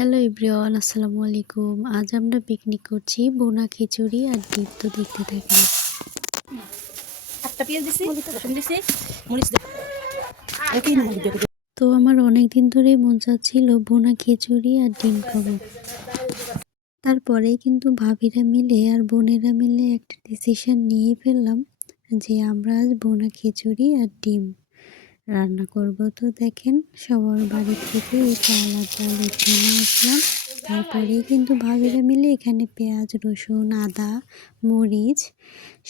Hello everyone, আসসালামু আলাইকুম। আজ আমরা পিকনিক করছি, বোনা খিচুড়ি আর ডিম। তো দেখতে থাকি। তো আমার অনেক দিন ধরেই মন চাচ্ছিল বোনা খিচুড়ি আর ডিম খাবো। তারপরে কিন্তু ভাবিরা মিলে আর বোনেরা মিলে একটা ডিসিশন নিয়ে ফেললাম যে আমরা আজ বোনা খিচুড়ি আর ডিম রান্না করব। তো দেখেন, সবার বাড়ি থেকে এই চাল আর ডাল উঠিয়ে নিয়ে আসলাম। তারপরেই কিন্তু ভাবিরা মিলে এখানে পেঁয়াজ, রসুন, আদা, মরিচ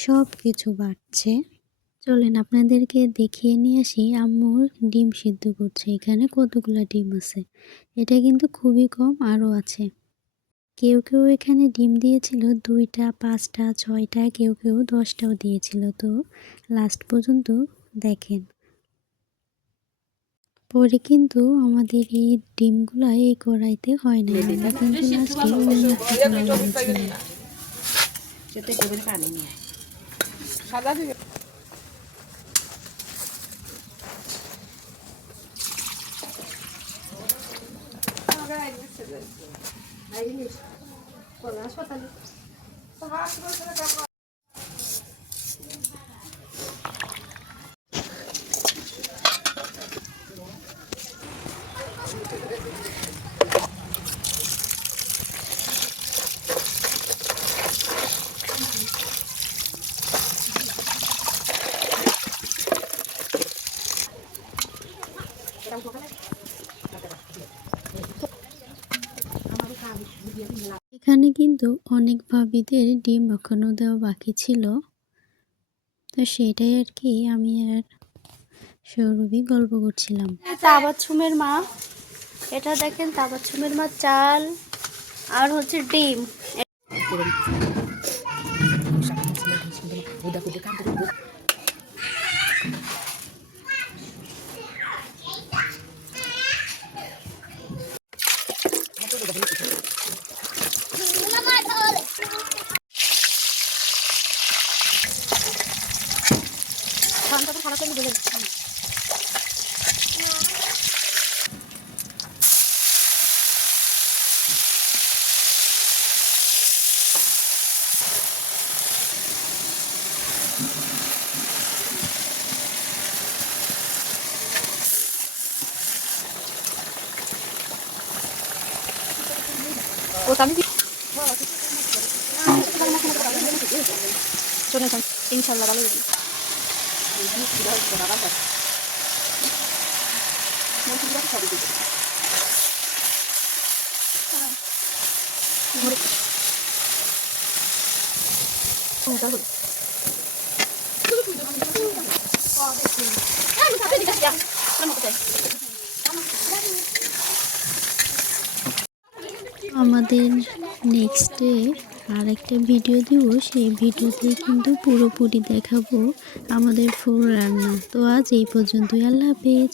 সব কিছু বাটছে। চলেন আপনাদেরকে দেখিয়ে নিয়ে আসি আম্মু ডিম সিদ্ধ করছে। এখানে কতগুলো ডিম আছে, এটা কিন্তু খুবই কম, আরও আছে। কেউ কেউ এখানে ডিম দিয়েছিল 2টা, 5টা, 6টা, কেউ কেউ 10টাও দিয়েছিল। তো লাস্ট পর্যন্ত দেখেন, পরে কিন্তু আমাদের এই ডিমগুলা এই কড়াইতে হয় না, আমরা কিন্তু লাস্টে অন্য একটা কড়াই দিয়েছিলাম। এখানে কিন্তু অনেক ভাবিদের ডিম এখনো দেওয়া বাকি ছিল। তো সেটাই আর কি আমি আর সৌরভী গল্প করছিলাম। তাবাচ্ছুমের মা, এটা দেখেন তাবাচ্ছুমের মা চাল আর হচ্ছে ডিম। ইনশাল্লাহ ভালো হবে। আমাদের নেক্সট ডে আর একটা ভিডিও দিব, সেই ভিডিওতেই কিন্তু পুরোপুরি দেখাবো আমাদের ফুল রান্না। তো আজ এই পর্যন্তই, আল্লাহ হাফেজ।